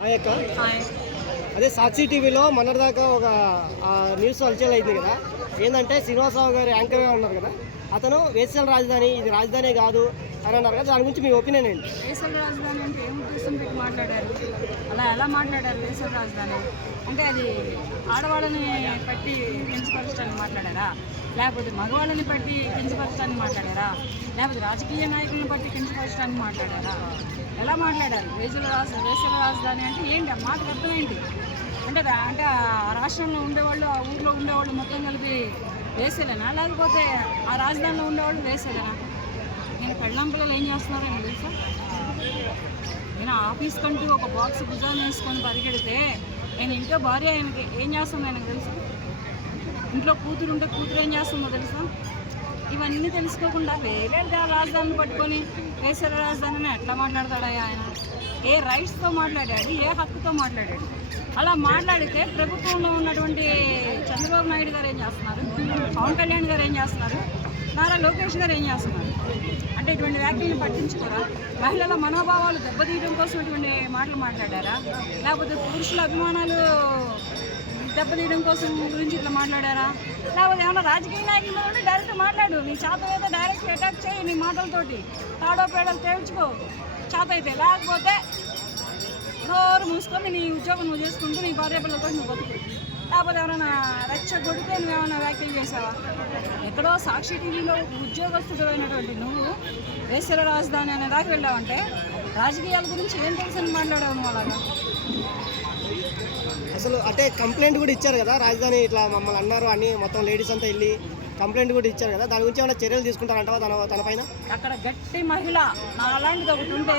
అదే సాక్షి టీవీలో మొన్నటిదాకా ఒక న్యూస్ హల్చల్ అయింది కదా. ఏంటంటే శ్రీనివాసరావు గారు యాంకర్గా ఉన్నారు కదా, అతను వేసల రాజధాని ఇది రాజధాని కాదు అని అన్నారు కదా. దాని గురించి మీ ఒపీనియన్ ఏంటి? వేసల రాజధాని అంటే ఏం ఉద్దేశం పెట్టి మాట్లాడారు? అలా ఎలా మాట్లాడారు? వేసల రాజధాని అంటే అది ఆడవాళ్ళని పట్టి కించపరచడానికి మాట్లాడారా, లేకపోతే మగవాళ్ళని పట్టి కించపరచడానికి మాట్లాడారా, లేకపోతే రాజకీయ నాయకులను పట్టి కించపరచడానికి మాట్లాడారా? ఎలా మాట్లాడారు? వేసల రాజధాని అంటే ఏంటి? ఆ మాట అర్థం ఏంటి? అంటే ఆ రాష్ట్రంలో ఉండేవాళ్ళు, ఆ ఊళ్ళో ఉండేవాళ్ళు మొత్తం కలిపి వేసేలేనా, లేకపోతే ఆ రాజధానిలో ఉండేవాళ్ళు వేసేలేనా? నేను పెళ్ళాం పిల్లలు ఏం చేస్తున్నారో నేను తెలుసా? నేను ఆఫీస్ కంటూ ఒక బాక్స్ భుజాన్ని వేసుకొని పరిగెడితే నేను ఇంట్లో భార్య ఆయనకి ఏం చేస్తుందో ఆయనకు తెలుసు. ఇంట్లో కూతురు ఉంటే కూతురు ఏం చేస్తుందో తెలుసా? ఇవన్నీ తెలుసుకోకుండా వేరే రాజధానిని పట్టుకొని వేసే రాజధానిని ఎట్లా మాట్లాడతాడయ్యా ఆయన? ఏ రైట్స్తో మాట్లాడాడు, ఏ హక్కుతో మాట్లాడాడు? అలా మాట్లాడితే ప్రభుత్వంలో ఉన్నటువంటి చంద్రబాబు నాయుడు గారు ఏం చేస్తున్నారు, పవన్ కళ్యాణ్ గారు ఏం చేస్తున్నారు, నారా లోకేష్ గారు ఏం చేస్తున్నారు? అంటే ఇటువంటి వ్యాఖ్యలను పట్టించుకోరా? మహిళల మనోభావాలు దెబ్బతీయడం కోసం ఇటువంటి మాటలు మాట్లాడారా, లేకపోతే పురుషుల అభిమానాలు దెబ్బతీయడం కోసం గురించి ఇట్లా మాట్లాడారా? లేకపోతే ఏమన్నా రాజకీయ నాయకుల మీద డైరెక్ట్ మాట్లాడు, నీ చేత అయితే డైరెక్ట్ అటాక్ చేయి, నీ మాటలతోటి తాడో పేడలు తేల్చుకో చేత అయితే. లేకపోతే నోరు మూసుకొని నీ ఉద్యోగం నువ్వు చేసుకుంటూ నీ భార్య పిల్లలతో నువ్వు బతుకు. లేకపోతే ఎవరైనా రెచ్చగొడితే నువ్వేమైనా వ్యాఖ్యలు చేసావా? ఎక్కడో సాక్షి టీవీలో ఉద్యోగస్తుడు అయినటువంటి నువ్వు వేసల రాజధాని అనే దాకా వెళ్ళావంటే రాజకీయాల గురించి ఏం తెలుసని మాట్లాడావు నువ్వు అలాగా? అసలు అంటే కంప్లైంట్ కూడా ఇచ్చారు కదా, రాజధాని ఇట్లా మమ్మల్ని అన్నారు అని మొత్తం లేడీస్ అంతా వెళ్ళి కంప్లైంట్ కూడా ఇచ్చారు కదా. దాని గురించి ఏమైనా చర్యలు తీసుకుంటారంటావా తన పైన? అక్కడ గట్టి మహిళ అలాంటిది ఒకటి ఉంటే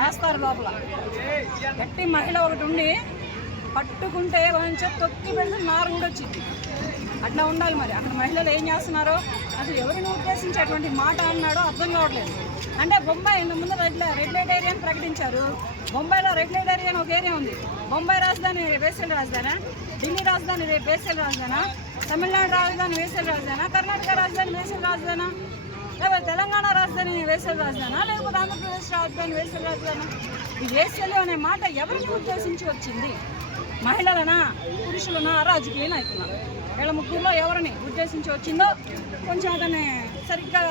వేస్తారు లోపల. గట్టి మహిళ ఒకటి ఉండి పట్టుకుంటే కొంచెం తొక్కి పెడితే నారు కూడా వచ్చింది. అట్లా ఉండాలి. మరి అక్కడ మహిళలు ఏం చేస్తున్నారో, అసలు ఎవరిని ఉద్దేశించి అటువంటి మాట అన్నాడో అర్థం కావట్లేదు. అంటే బొంబాయి ఇంత ముందు రెడ్ లైట్ ఏరియా అని ప్రకటించారు. బొంబాయిలో రెడ్ లైట్ ఏరియా అని ఒక ఏరియా ఉంది. బొంబాయి రాజధాని వేసల రాజధానా, ఢిల్లీ రాజధాని వేసల రాజధానా, తమిళనాడు రాజధాని వేసల రాజధానా, కర్ణాటక రాజధాని వేసల రాజధానా, లేకపోతే తెలంగాణ రాజధాని వేసల రాజధానా, లేకపోతే ఆంధ్రప్రదేశ్ రాజధాని వేసల రాజధానా? ఈ వేసలు అనే మాట ఎవరిని ఉద్దేశించి వచ్చింది? మహిళలనా, పురుషులనా, రాజకీయ నాయకులనా? వీళ్ళ ముగ్గురులో ఎవరిని ఉద్దేశించి వచ్చిందో కొంచెం అతన్ని సరిగ్గా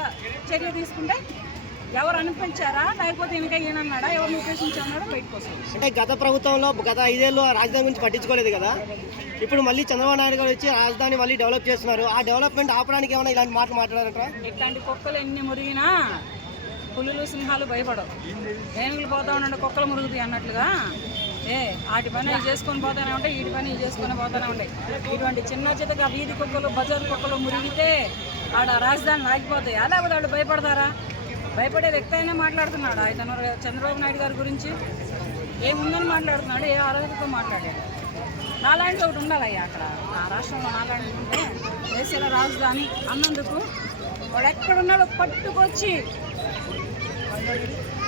చర్య తీసుకుంటే ఎవరు అనిపించారా, లేకపోతే ఇంకా ఏనన్నాడా, ఎవరిని ఉద్దేశించి అన్నాడో బయటకు వస్తుంది. అంటే గత ప్రభుత్వంలో గత 5 ఏళ్ళు రాజధాని గురించి పట్టించుకోలేదు కదా. ఇప్పుడు మళ్ళీ చంద్రబాబు నాయుడు గారు వచ్చి రాజధాని మళ్ళీ డెవలప్ చేస్తున్నారు. ఆ డెవలప్మెంట్ ఆపడానికి ఏమైనా ఇలాంటి మాటలు మాట్లాడారట? ఇట్లాంటి కుక్కలు ఎన్ని మురిగినా పులులు సింహాలు భయపడవు. ఏనుగులు పోతా ఉండే కుక్కలు మురుగుతాయి అన్నట్లుగా వాటి పని ఇవి చేసుకొని పోతానే ఉంటాయి, వీటి పని ఇవి చేసుకొని పోతానే ఉంటాయి. ఇటువంటి చిన్న చిన్నగా వీధి కుక్కలు, బజార్ కుక్కలు మురిగితే ఆడ రాజధాని ఆగిపోతాయా, లేకపోతే వాళ్ళు భయపడతారా? భయపడే వ్యక్తి అయినా మాట్లాడుతున్నాడు. ఆయన చంద్రబాబు నాయుడు గారి గురించి ఏముందని మాట్లాడుతున్నాడు, ఏ అర్హతతో మాట్లాడాడు? నాలాంటి ఒకటి ఉండాలయ్యా అక్కడ ఆ రాష్ట్రంలో. నాలాంటి ఉంటే వేసల రాజధాని అన్నందుకు వాడు ఎక్కడున్నాడో పట్టుకొచ్చి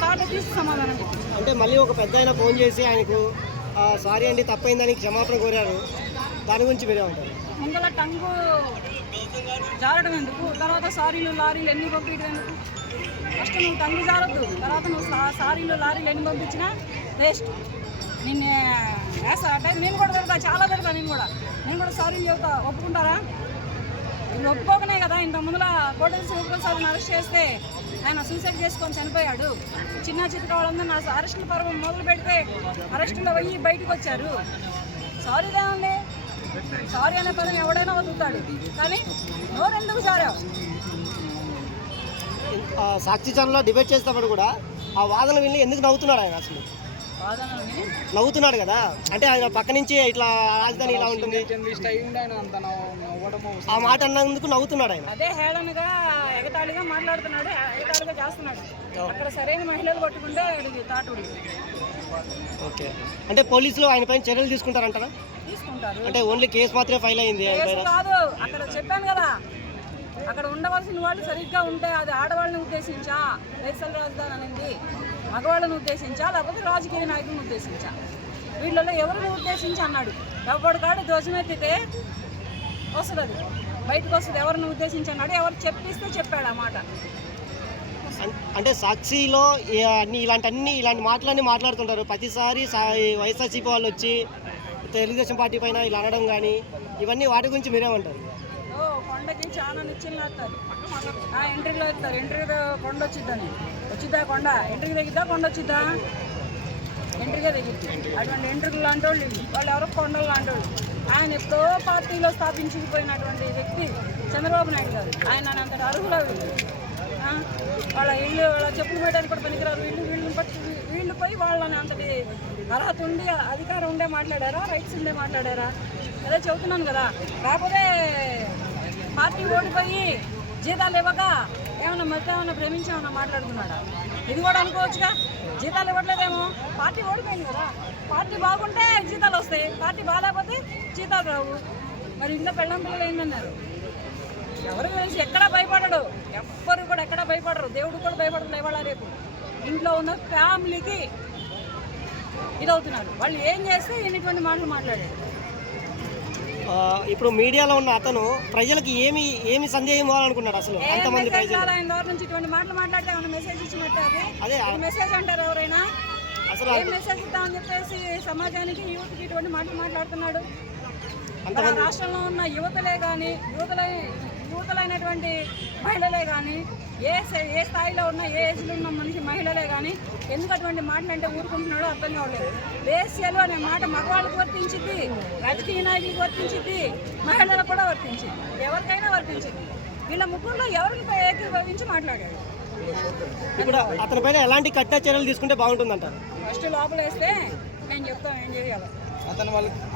తాట తీసి సమాధానం చెప్పారు. అంటే మళ్ళీ ఒక పెద్ద ఆయన ఫోన్ చేసి ఆయనకు సారీ అండి తప్పైందని క్షమాపణ కోరారు. దాని గురించి మీరే ఉంటారు? ముందల టంగు జారడం ఎందుకు, తర్వాత సారీలు లారీలు ఎన్ని పంపించడం ఎందుకు? ఫస్ట్ నువ్వు టంగు జారద్దు, తర్వాత నువ్వు సారీలు లారీలు ఎన్ని పంపించినా వేస్ట్. నిన్ను వేస్తా అంటే నేను కూడా తిడతా, చాలా తిడతా. నేను కూడా సారీలు చెబుతా. ఒప్పుకుంటారా? ఇప్పుడు ఒప్పుకోకనే కదా ఇంత ముందుల కోటేశ్వర శివప్రసాద్ని అరెస్ట్ చేస్తే ఆయన సూసైడ్ చేసుకొని చనిపోయాడు. చిన్న చిత్ర వాళ్ళందరూ నా అరెస్టుల పర్వం మొదలు పెడితే అరెస్టులో పోయి బయటకు వచ్చారు. సారీదేమండి, సారీ అనే పదం ఎవడైనా వదులుతాడు, కానీ నోరెందుకు సారావు? సాక్షి ఛానల్లో డిబేట్ చేసేటప్పుడు కూడా ఆ వాదన విని ఎందుకు నవ్వుతున్నాడు ఆయన? అసలు నవ్వుతున్నాడు కదా, అంటే ఆయన పక్క నుంచి ఇట్లా రాజధాని ఇలా ఉంటుంది ఆ మాట అన్నందుకు నవ్వుతున్నాడు ఆయన. అదే హేళనగా ఎగతాళిగా మాట్లాడుతున్నాడు, ఎగతాళిగా చేస్తున్నాడు. అక్కడ సరైన మహిళలు పట్టుకుంటే తాటుడు. ఓకే, అంటే పోలీసులు ఆయన పైన చర్యలు తీసుకుంటారంటారా? తీసుకుంటారు. అంటే ఓన్లీ కేసు మాత్రమే ఫైల్ అయింది కాదు. అక్కడ చెప్పాను కదా, అక్కడ ఉండవలసిన వాళ్ళు సరిగ్గా ఉంటే అది ఆడవాళ్ళని ఉద్దేశించా వేసల రాజధాని అనేది, మగవాళ్ళని ఉద్దేశించా, లేకపోతే రాజకీయ నాయకులను ఉద్దేశించా, వీళ్ళలో ఎవరిని ఉద్దేశించి అన్నాడు? ఎవరి కాడు ధ్వజమెత్తితే వస్తుంది, అది బయటకు వస్తుంది. ఎవరిని ఉద్దేశించి అన్నాడు, ఎవరు చెప్పిస్తే చెప్పాడు ఆ మాట. అంటే సాక్షిలో ఇలాంటి మాటలన్నీ మాట్లాడుతుంటారు ప్రతిసారి ఈ వైఎస్ఆర్సీపీ వాళ్ళు వచ్చి తెలుగుదేశం పార్టీ పైన ఇలా అనడం కానీ ఇవన్నీ వాటి గురించి మీరేమంటారు? కొండకి చాలా నిచ్చెలు వేస్తారు, ఎంట్రీలో వేస్తారు. ఎంట్రీలో కొండ వచ్చిద్దని వచ్చిద్దా? కొండ ఎంట్రీకి తగ్గిద్దా? కొండ వచ్చిద్దా? ఎంట్రీగా తగ్గిద్ది. అటువంటి ఎంట్రీలు లాంటి వాళ్ళు ఎవరో కొండలు లాంటి వాళ్ళు. ఆయన ఎప్పుడో పార్టీలో స్థాపించుకుపోయినటువంటి వ్యక్తి చంద్రబాబు నాయుడు గారు. ఆయన అంత అర్హులు వాళ్ళ ఇల్లు వాళ్ళ చెప్పులు పెట్టడానికి కూడా పనికిరారు. వీళ్ళు పోయి వాళ్ళని అంతటి అర్హత ఉండి అధికారం ఉండే మాట్లాడారా, రైట్స్ ఉండే మాట్లాడారా? అదే చెబుతున్నాను కదా. కాకపోతే పార్టీ ఓడిపోయి జీతాలు ఇవ్వక ఏమన్నా ప్రేమించేమన్నా మాట్లాడుతున్నాడా? ఇది కూడా అనుకోవచ్చుగా. జీతాలు ఇవ్వట్లేదేమో, పార్టీ ఓడిపోయింది కదా. పార్టీ బాగుంటే జీతాలు వస్తాయి, పార్టీ బాగాలేకపోతే జీతాలు రావు. మరి ఇంట్లో పెళ్ళం పిల్లలు ఏంటన్నారు? ఎవరు గురించి ఎక్కడా భయపడడు, ఎవ్వరు కూడా ఎక్కడా భయపడరు. దేవుడు కూడా భయపడరు. ఇవాళ రేపు ఇంట్లో ఉన్న ఫ్యామిలీకి ఇదవుతున్నారు. వాళ్ళు ఏం చేస్తే ఇటువంటి మాటలు మాట్లాడారు. ఇప్పుడు మీడియాలో ఉన్న అతను ప్రజలకు ఏమి సందేహం ఇవ్వాలనుకున్నాడు అసలు? అంతమంది ప్రజలు ఆయన దగ్గర నుంచి ఇటువంటి మాటలు మాట్లాడితే ఏమైనా మెసేజ్ ఇచ్చినట్టే? అదే మెసేజ్ అంటారు ఎవరైనా? అసలు ఏం మెసేజ్ ఇద్దామని చెప్పేసి సమాజానికి యూత్కి ఇటువంటి మాటలు మాట్లాడుతున్నాడు. రాష్ట్రంలో ఉన్న యువతలే కానీ యువతలైనటువంటి మహిళలే కానీ ఏ స్థాయిలో ఉన్న ఏ ఏజ్లో ఉన్న మనిషి మహిళలే కానీ ఎందుకు అటువంటి మాటలు అంటే ఊరుకుంటున్నాడో అర్థం కావట్లేదు. వేశ్యలు అనే మాట మగవాళ్ళకి వర్తించింది, రాజకీయ నాయకులకు వర్తించింది, మహిళలకు కూడా వర్తించింది, ఎవరికైనా వర్తించింది. వీళ్ళ ముగ్గురులో ఎవరికి ఏకీభవించి మాట్లాడాడు. ఇప్పుడు అతని పైన ఎలాంటి కఠిన చర్యలు తీసుకుంటే బాగుంటుందంటారు? ఫస్ట్ లోపల వేస్తే నేను చెప్తాను ఏం చేయాలి.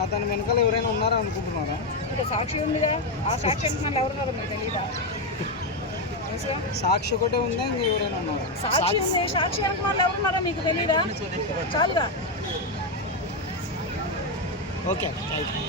అతని వెనకాల ఎవరైనా ఉన్నారా అనుకుంటున్నారా? ఇక్కడ సాక్షి ఉందిగా, ఆ సాక్షి మళ్ళీ ఎవరున్నారో మీకు తెలీదా? సాక్షి ఒకటే ఉందా, ఇంకా ఎవరైనా ఉన్నారా? సాక్షి ఉంది, సాక్షి వెనక మళ్ళీ ఎవరున్నారో మీకు తెలీదా? చాలుగా. Okay, thank you.